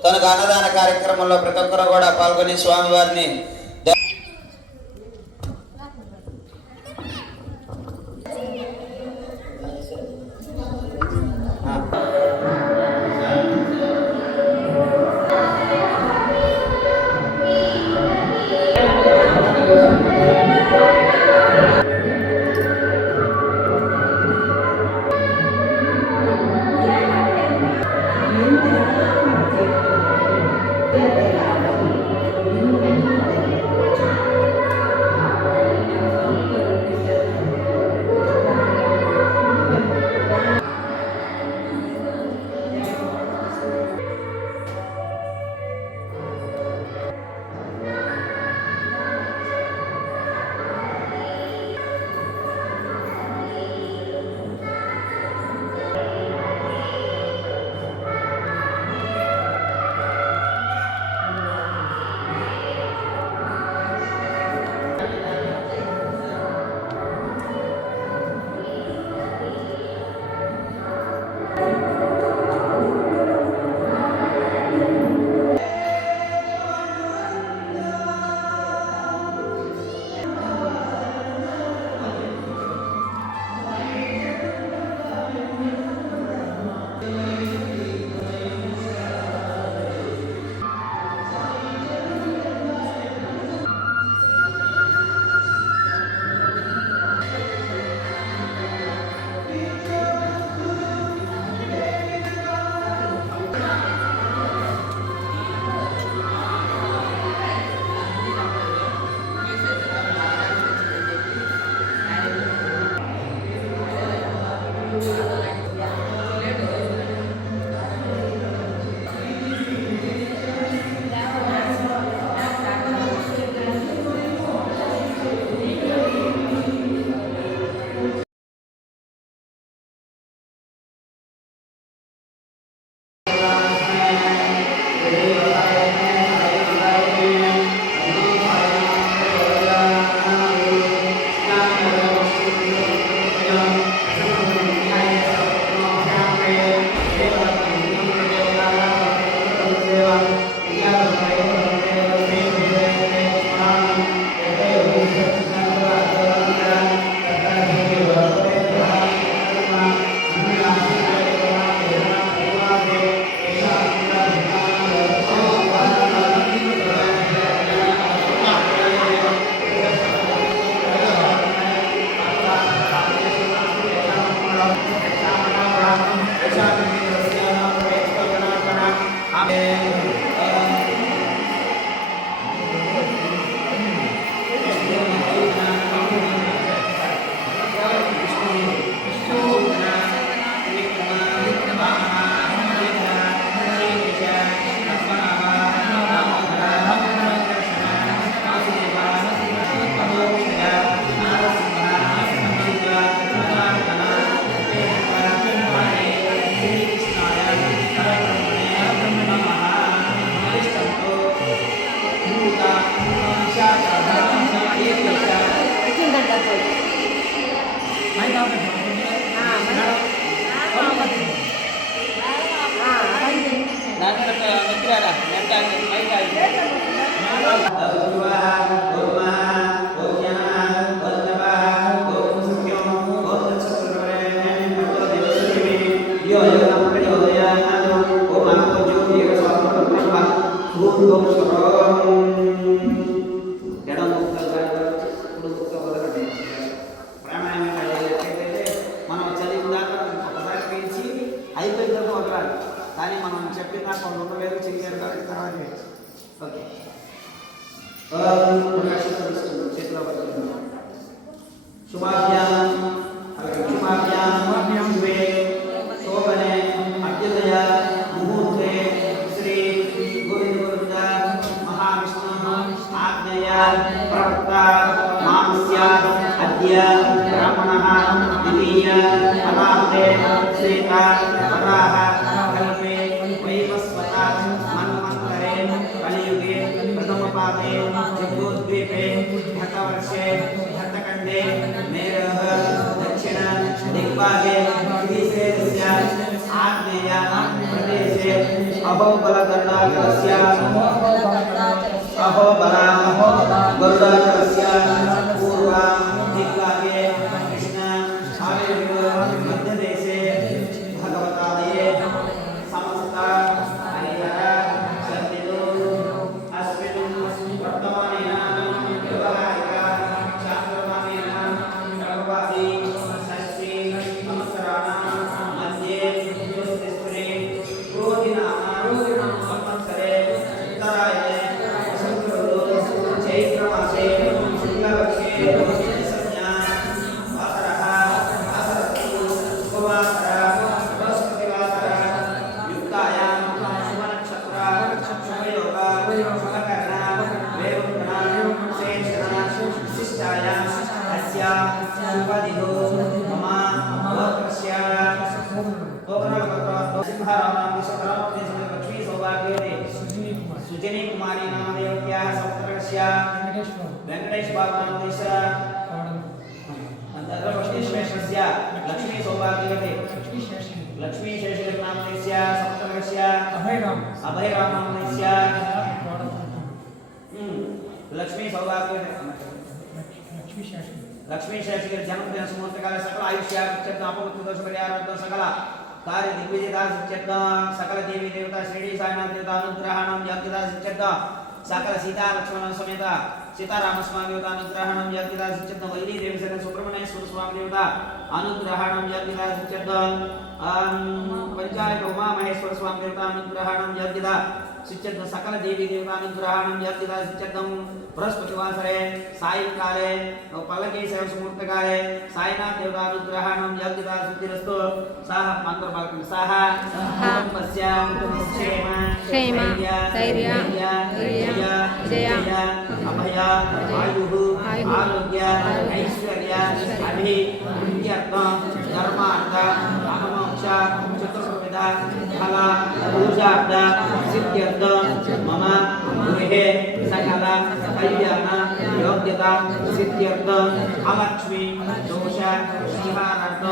కనుక అన్నదాన కార్యక్రమంలో ప్రతి ఒక్కరు కూడా పాల్గొని స్వామివారిని కానీ మనం చెప్పిన కొన్ని ఉండలేదు చెయ్యాలి కాబట్టి తర్వాత ఓకే చేతిలో శుభాభ్యాం శుభే శోభనే అభ్యుదయ ముహూర్తే శ్రీ గోవింద మహావిష్ణు ఆజ్ఞయ ప్రవక్త మాంస్య అద్య బ్రాహ్మణ ద్వితీయ పదార్థే శ్రీత వరాహ కల్పే వైవస్వత మన్వంతరే కలియుగే ప్రథమ పాదే జంబూద్వీపే భరతవర్షే భరతఖండే మేరః దక్షిణ దిగ్భాగే अहोबलगरुडाचलस्य अहोबलामहो गरुडाचलस्य पूर्वां दिग्भागे कृष्ण आविर्भूय मध्यदेशे भगवतालये समस्त हरिहर सन्निधौ अस्मिन् वर्तमानेन व्यवहारिक शास्त्रमानेन प्रभवादि षष्ठी संवत्सराणां मध्ये स्वस्तिस्त्रे क्रोधिनाम संवत्सरे उत्तरायणे वसन्तऋतौ चैत्रमासे शुक्लपक्षे संज्ञा वासरः वासरतु शुभवासरः बृहस्पतिवासरः युक्तायां शुभनक्षत्र शुभयोग शुभकर्ण वेरुगण शेषण विशिष्टायां अस्या शुभदिनो मम गोत्रस्य लक्ष्मी सौभाग्यवती सुजनी कुमारी नाम देवत्याः सप्तकस्य वेंकटेश बाबू नाम देशस्य अंतर्वशेषस्य लक्ष्मी सौभाग्यवती लक्ष्मी शेषगिरि नाम देशस्य सप्तकस्य अभयराम नाम देशस्य लक्ष्मी सौभाग्यवती लक्ष्मी शेषगिरि जन्मदिन सुमुहूर्तकाले सकल आयुष्यार्थ अपमृत्यु दोष परिहारार्थ सकल कार्य दिग्विजयता सिद्ध्यर्थ सकल देवी देवता श्री साईनाथ देवता अनुग्रहाणां योग्यता सिद्ध्यर्थ सकल सीता लक्ष्मण समेत सीताराम स्वामी देवता अनुग्रहाणां योग्यता सिद्ध्यर्थ वल्ली देवी समेत सुब्रह्मण्येश्वर स्वामी देवता अनुग्रहाणां योग्यता सिद्ध्यर्थ पंचायत उमा महेश्वर स्वामी देवता अनुग्रहाणां योग्यता सिद्ध्यर्थ सकल देवी देवता अनुग्रहाणां योग्यता सिद्ध्यर्थं बृहस्पतिवासरे सायंकाले पल्लकी सेवा मुहूर्तकाले साईनाथ देवता अनुग्रहाणां योग्यता सिद्धिरस्तु साह मंत्रपालकं साह कुटुंबस्य क्षेम धैर्य जय अभय आयुः आरोग्य ऐश्वर्य अभिवृद्ध्यर्थ धर्मार्थ काममोक्ष चतुर्विध फल पूजार्थ सिद्ध्यर्थ मम गृहे सकल कल्याण योग्यता सिद्ध्यर्थ अलक्ष्मी दोष निवारणार्थ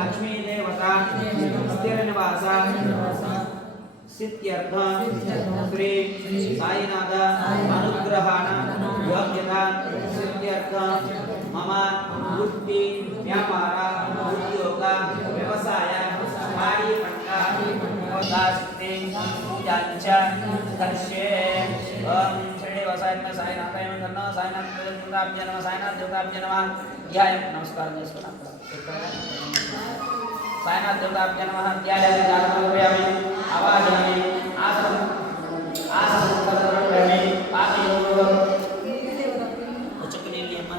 लक्ष्मी देवता स्थिर निवास सिद्ध्यर्थ श्री साईनाथ अनुग्रहाण योग्यता सिद्ध्यर्थ मम वृत्ति व्यापार उद्योग व्यवसाय कार्य शक्ति पूजांच कर्षे ओम श्री वसायत्म साईनाथाय नमः साईनाथ देवताभ्य नमः साईनाथ देवताभ्य नमः ध्याय नमस्कार साईनाथ देवताभ्य नमः ध्याय जागरणामि आवाहयामि आसन करमे पापि उच्चकने नियम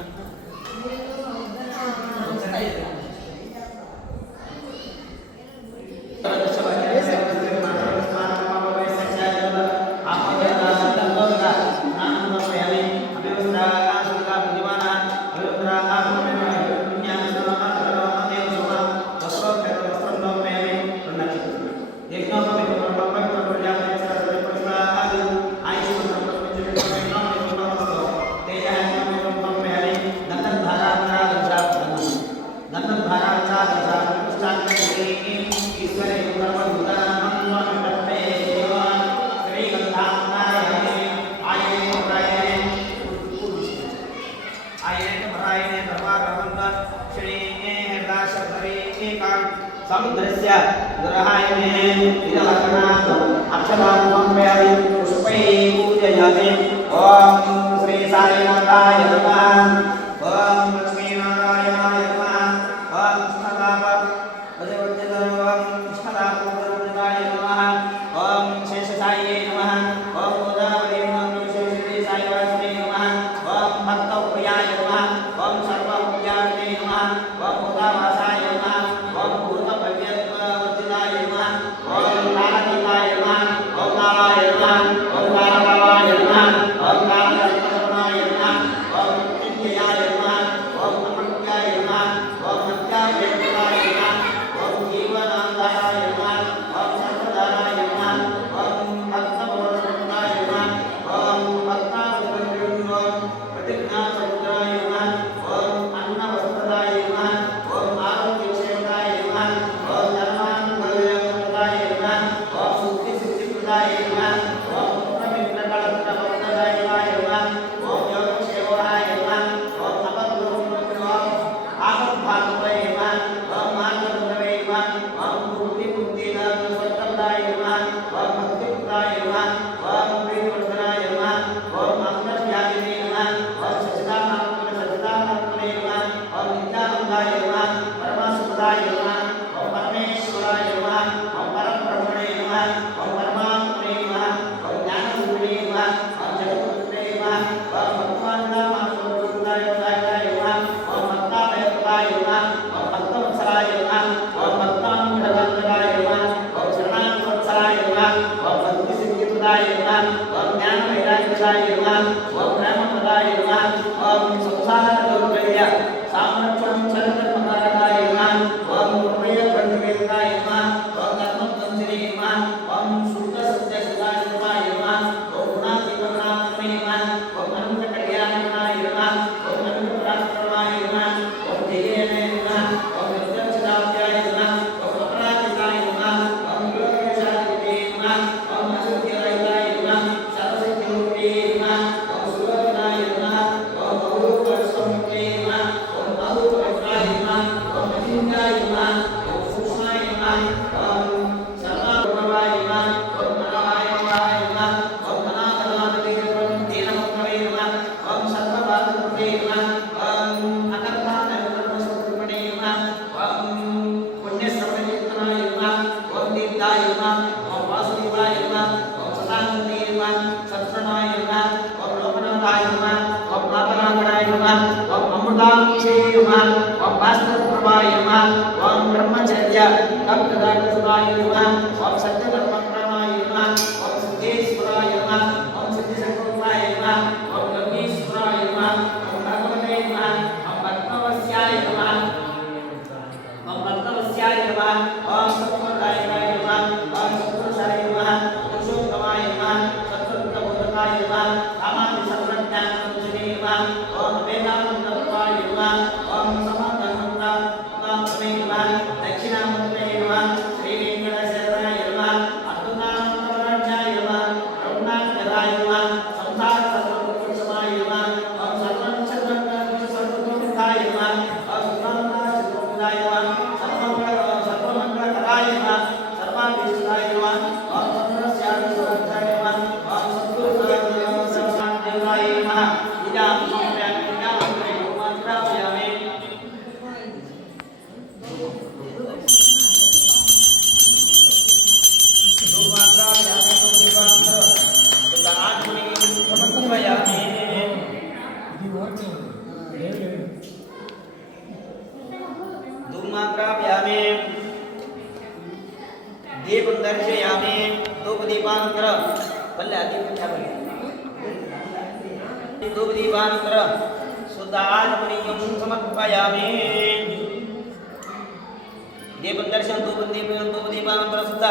समुद्रस्य ग्रहायने विदलकनाथ अक्षरां संप्रयामि पुष्पै पूजयामि ओम श्री साईनाथाय नमः ओम लक्ष्मीनारायणाय नमः ओम स्थलाप अजवज्जनवं स्थलापवज्जनाय नमः ओम शेषसाये नमः ओम गोदावरी नमः श्री साईवासने नमः ओम भक्तप्रियाय नमः ओम सर्वप्रियाय नमः ओम गोदावासाय नमः ओम भूतभव्यवर्जिताय नमः ओम कालतीताय नमः ओम कालाय नमः ओम कालकालाय नमः ओम कालकल्पनाय नमः ओम नित्याय नमः ओम अमृत्याय नमः ओम नित्यावेदाय नमः ओम जीवनाधाराय नमः ओम सर्वधाराय नमः ओम भक्तभव ज्ञानप्रदाय नमः ओम ज्ञानवैराग्यप्रदाय नमः ओम प्रेमप्रदाय नमः ओम संसारदुर्गय सामर्थ्यं चरकर्मकारकाय नमः ओम उभयप्रतिवेदाय नमः ओम कर्मध्वंसिने नमः ओम शुद्धसत्यशिवाय नमः ओम गुणातीतगुणात्मने नमः ओम अनन्तकल्याणाय नमः ओम अनन्तपराक्रमाय नमः ओम जयेने नमः ओम रुद्रक्षदाभ्याय नमः ओम अपराजिताय नमः ओम लोकेशाधिपते नमः ओम असुरहिताय नमः सर्वशक्तिरूपे नमः ओम सुलोचनाय नमः ओम बहुरूपस्वरूपे नमः ओम बहुरूपविग्रहाय नमः ओम अचिन्त्याय नमः ओम सूक्ष्माय नमः ओम सर्वात्मवाय नमः ओम अनामयाय नमः ओम अनागतादिते नमः ओम सर्वपादकृते नमः ओम अकर्तानरुद्रस्वरूपिणे नमः ओम पुण्यश्रवणकीर्तनाय नमः ओम दीप्ताय नमः ओम वासुदेवाय नमः ओम सदानन्दे नमः सत्सनाय नमः ओम लोकनाथाय नमः ओम नाथनाथाय नमः ओम अमृताक्षे नमः ओम भास्करप्रभाय नमः ओम ब्रह्मचर्य तप्तदानसुताय नमः ओम सत्यधर्मप्रणाय नमः ओम सिद्धेश्वराय नमः ओम सिद्धिसंकल्पाय नमः ओम योगीश्वराय नमः ओम भगवते नमः ओम पद्मवस्याय नमः ओम पद्मवस्याय नमः ओम सत्वदायकाय नमः ओम सत्पुरुषाय नमः पुरुषोत्तमाय नमः सत्वबोधकाय नमः कामादिसर्वज्ञानपुरुषे नमः ओम वेदान्तप्रभाय नमः ओम समाधानमन्त्रात्मे नमः दक्षिणामूर्तये नमः श्रीवेङ्कटेश्वराय नमः अद्भुतानन्दवराज्याय नमः रघुनाथराय नमः संसारसर्वपुरुषाय नमः ओम सर्वक्षत्रसर्वभूताय नमः ओम सुब्रह्मण्याय नमः सर्वमङ्गलकराय नमः सर्वाभीष्टाय नमः ओम चन्द्रस्यादिसहस्राय नमः ओम सद्गुरुदेवाय नमः इदां समर्पयामि मंत्रापयामि धूमाग्राप्यामि दीपं दर्शयामि धूपदीपानंतर पल्ले दीपं छापले धूपदीपानंतर शुद्धाचमनीयं समर्पयामि दीपं दर्शन धूपदीपानंतर शुद्ध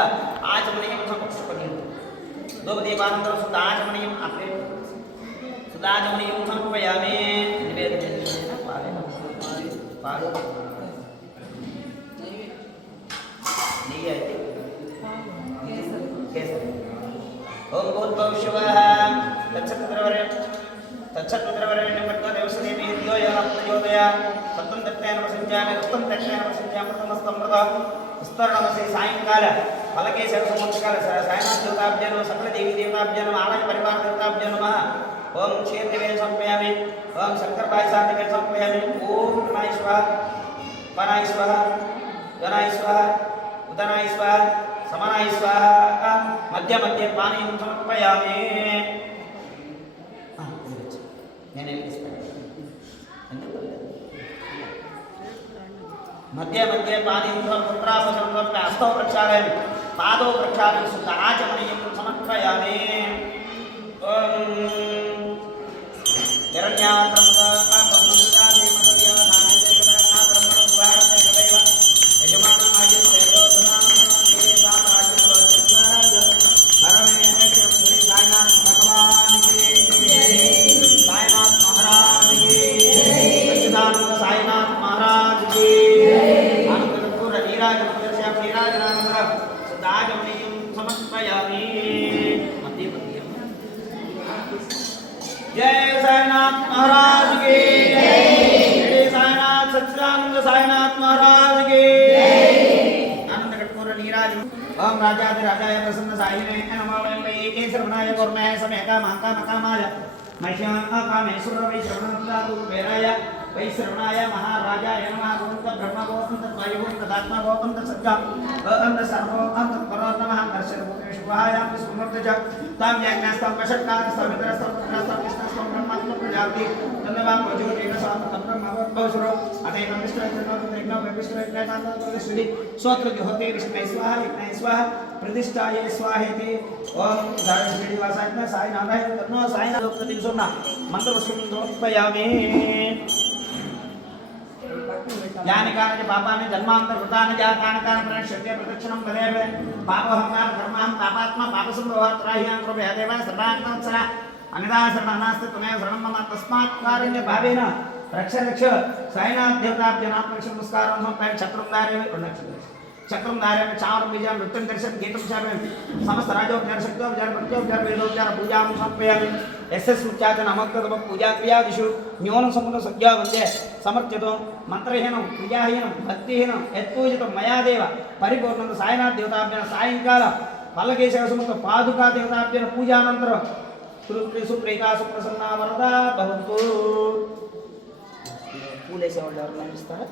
आचमनीयं समर्पयामि धूपदीपानंतर शुद्ध आचमनीयं आपले शुद्ध आचमनीयं समर्पयामि निवेदनं पालो नहीं है ओम भूर्भुवस्सुवः तत्सत्तद्रवरेण्यं भर्गो देवस्य देवी धियो यो नः प्रचोदयात् सत्तं तत्तेन वसञ्जामि रुक्तं तत्तेन वसञ्जामि मृतमस्तमृत विस्तरणमसि सायंकाल फलके सर्वसमुत्काल सायनादेवताभ्यो नमः सकल देवी देवताभ्यो नमः आनंद परिवार देवताभ्यो नमः ओम क्षीरनिवेदनं समर्पयामि ओम शंकरपायसानिवेदनं समर्पयामि ओम गणाय स्वाहा पराय स्वाहा गणाय स्वाहा उदनाय स्वाहा समानाय स्वाहा मध्य मध्य पानीयं समर्पयामि मध्य मध्य पानीयं समर्पयामि हस्तौ प्रक्षालयामि पादौ प्रक्षालयामि शुद्ध आचमनीयं समर्पयामि ओम जय साईनाथ महाराज की जय साईनाथ सच्चिदानंद साईनाथ महाराज की आनंद कटपुर नीराज ओम राजाधिराजाय प्रसन्न साईने नमो वै केशरवनाय कुर्मः समेका महाकामकामाय महिषा कामेश्वर वै श्रवणदातु वेराय वै श्रवणाय महाराजाय नमः गोविंद ब्रह्म गोविंद वायुः तदात्मा भवन्त सज्जा अन्त सर्वो अन्त परो नमः दर्शय भूतेषु वहायां सुमर्तज तां यज्ञास्तं वशत्कारस्तं वितरस्तं पुत्रस्तं कृष्णस्तं ब्रह्मात्मक प्रजापति धन्यवाद वज्रोजेन स्वामतं ब्रह्मवद्भवसुरो अतैव विष्णुर्जन्मोत्तरेण विष्णुर्जन्मोत्तरेण स्वत्र होते विष्णु स्वाहा यज्ञ स्वाहा प्रतिष्ठाये स्वाहेति ओम साई श्रीनिवासाय साईनाथाय तन्नो साईनाथ प्रतिदिवसोना मंत्रपुष्पं समर्पयामि यानि कानि पापानि जन्मांतर कृतानि जातानि प्रणश्यन्ते प्रदक्षिणं वदेवे पापहंकार कर्महं पापात्मा पापसंभवात् त्राह्यां कृपया देव सर्वात्मवत्सरा अन्यथा शरणनास्ति त्वमेव शरणं मम तस्मात् कारुण्य भावेन रक्ष रक्ष साईनाथ देवताभ्यः नमस्कारं समर्पयामि छत्रं धारयामि चक्रम धारयामि चावरं बीजामि नृत्यं दर्शयामि गीतं श्रावयामि समस्त राजोपचार शक्तोपचार भक्तोपचार वेदोपचार पूजां समर्पयामि यस्य उच्चारण अमोक्तम पूजा क्रियादिषु न्यूनं सम्पूर्ण सज्जा वन्दे समर्च्यतो मंत्रहीनं क्रियाहीनं भक्तिहीनं यत्पूजितं मया देव परिपूर्णं साईनाथ देवताभ्यः सायंकाल पल्लकेशव सुमत पादुका देवताभ्यः पूजानन्तरं सुप्रीता सुप्रसन्ना वरदा भवतु पूलेसे వాళ్ళ ఇస్తారా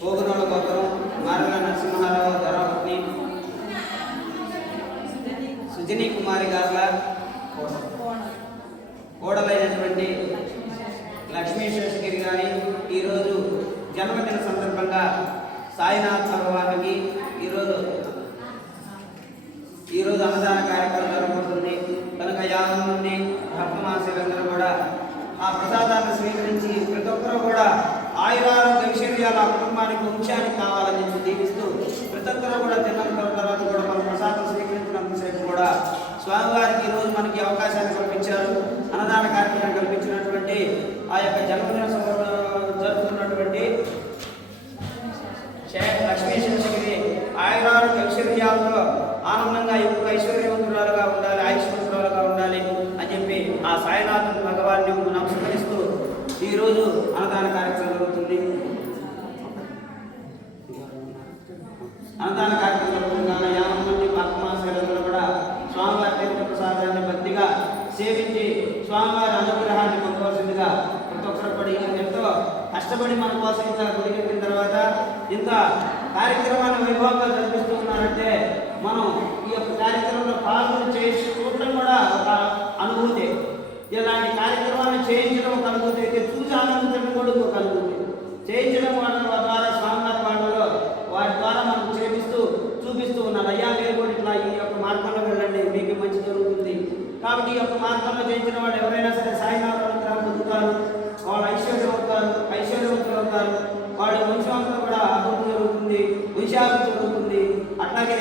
పోగునోళ్ళ గోత్రం మారల నరసింహారావు ధర్మపత్ని సుజనీ కుమారి గార్ల కోడలైనటువంటి లక్ష్మీ శేషగిరి గారి ఈరోజు జన్మదిన సందర్భంగా సాయినాథ్ భగవానికి ఈరోజు అన్నదాన కార్యక్రమం జరగబోతుంది కనుక 50 మంది భక్తమాసలందరూ కూడా ఆ ప్రసాదాన్ని స్వీకరించి ప్రతి ఒక్కరూ కూడా ఆయురారోగ్య విషయాలు ఆ కుటుంబానికి వంశానికి కావాలని చెప్పి దీవిస్తూ ప్రతి ఒక్కరూ కూడా తిన్న తర్వాత కూడా మన ప్రసాదం స్వీకరించినంతసేపు కూడా స్వామివారికి ఈరోజు మనకి అవకాశాన్ని కల్పించారు. అన్నదాన కార్యక్రమం కల్పించినటువంటి ఆ యొక్క జన్మదిన జరుపుతున్నటువంటి లక్ష్మీ శేషగిరి ఆయురారోగ్య ఐశ్వర్యాలతో ఆనందంగా ఎప్పుడు ఐశ్వర్యవంతురాలుగా ఉండాలి, ఐశ్వర్యవంతురాలుగా ఉండాలి అని చెప్పి ఆ సాయినాథ్ భగవాన్ని నమస్కరిస్తూ ఈరోజు అన్నదాన కార్యక్రమం జరుగుతుంది. అన్నదాన కార్యక్రమం జరుగుతుండగా 50 మంది భక్తమాసలందరూ కూడా స్వామివారి తీర్థ ప్రసాదాన్ని భక్తిగా సేవించి స్వామివారి అనుగ్రహాన్ని పొందవలసిందిగా ప్రతి ఒక్కరు పడి ఎంతో కష్టపడి మన కోసం ఇంత గుడికెక్కిన తర్వాత ఇంత కార్యక్రమాన్ని వైభవంగా జరిపిస్తూ ఉన్నారంటే మనం ఈ యొక్క కార్యక్రమంలో పాల్గొని చేసి చూడటం కూడా ఒక అనుభూతి. ఇలాంటి కార్యక్రమాన్ని చేయించడం ఒక అనుభూతి అయితే చూసి ఆనందించడం కూడా ఒక అనుభూతి. చేయించడం ద్వారా స్వామివారి వాళ్ళలో వారి ద్వారా మనం చూపిస్తూ ఉన్నారు. అయ్యా మీరు కూడా ఇట్లా ఈ యొక్క మార్గంలో వెళ్ళండి, మీకు మంచి జరుగుతుంది. కాబట్టి ఈ యొక్క మార్గంలో చేయించిన వాళ్ళు ఎవరైనా సరే సాయినాథ్ అనుగ్రహం పొందుతారు, వాళ్ళు ఐశ్వర్యవంతులు అవుతారు, వాళ్ళ వంశాంతం కూడా అభివృద్ధి జరుగుతుంది, వంశాభివృద్ధి జరుగుతుంది. అట్లాగే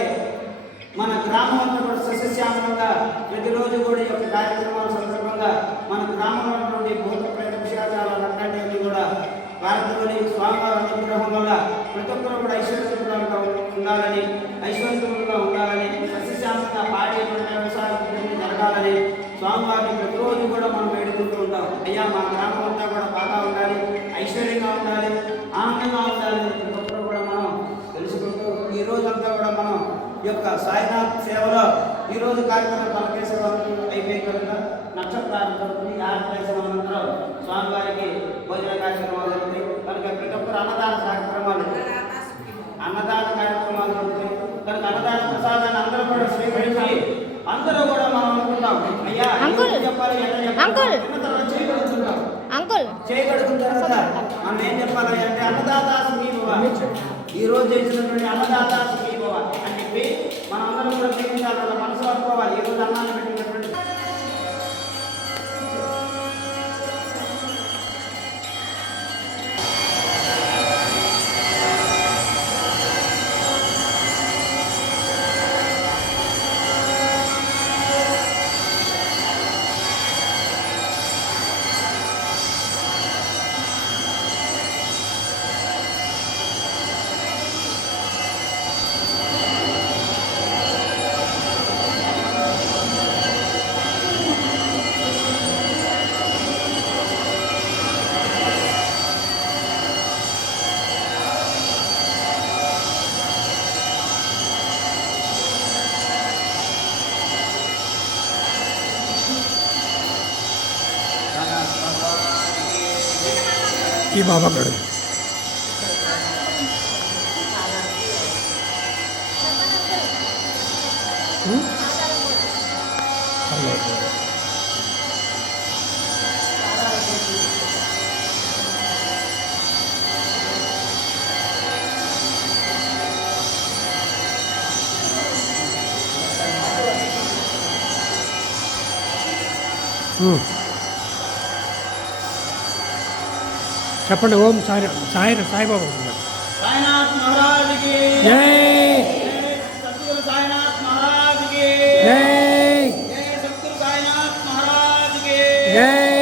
మన గ్రామం అంతా కూడా సస్యశ్యామలంగా ప్రతిరోజు కూడా ఈ యొక్క కార్యక్రమాల సందర్భంగా మన గ్రామంలో ఉన్నటువంటి భూత ప్రేత విషయాలు అట్లాంటివన్నీ కూడా భారతంలోని స్వామివారి అనుగ్రహం వల్ల ప్రతి ఒక్కరూ కూడా ఐశ్వర్యవంతులుగా ఉండాలని సస్యశ్యామంగా పాడి వ్యవసాయం జరగాలని స్వామివారిని ప్రతిరోజు కూడా మనం వేడుకుంటూ ఉంటాం. అయ్యా మా గ్రామం అంతా కూడా బాగా ఉండాలి, ఐశ్వర్యంగా ఉండాలి, ఆనందంగా ఉండాలి ప్రతి ఒక్కరు కూడా మనం తెలుసుకుంటూ ఈ రోజంతా కూడా మనం ఈ యొక్క సాయినాథ్ సేవలో ఈరోజు కార్యక్రమం పలకేసేవ అయిపోయిన కనుక నక్షత్రాలు జరుగుతుంది. ఆర్పేసిన అనంతరం స్వామివారికి భోజన కార్యక్రమాలు జరుగుతాయి. కనుక ప్రతి ఒక్కరు అన్నదాన కార్యక్రమాలు జరుగుతాయి. కనుక అన్నదాన ప్రసాదాన్ని అందరూ కూడా స్వీకరించి అందరూ కూడా మనం అనుకుంటాం అయ్యా చెప్పాలి చేయగలుగుతున్న తర్వాత మనం ఏం చెప్పాలి అంటే అన్నదాత సుఖీభవ, ఈ రోజు చేసినటువంటి అన్నదాత సుఖీభవ అని చెప్పి మనం అందరం కూడా జీవించాలి, మనసు అనుకోవాలి. ఈ రోజు అన్నాన్ని పెట్టినటువంటి ఈ బాబా గడు చెప్పండి. ఓం సాయిబాబా సాయినాథ్ మహారాజ్కి జై, సద్గురు సాయినాథ్ మహారాజ్కి జై, సద్గురు సాయినాథ్ మహారాజ్కి జై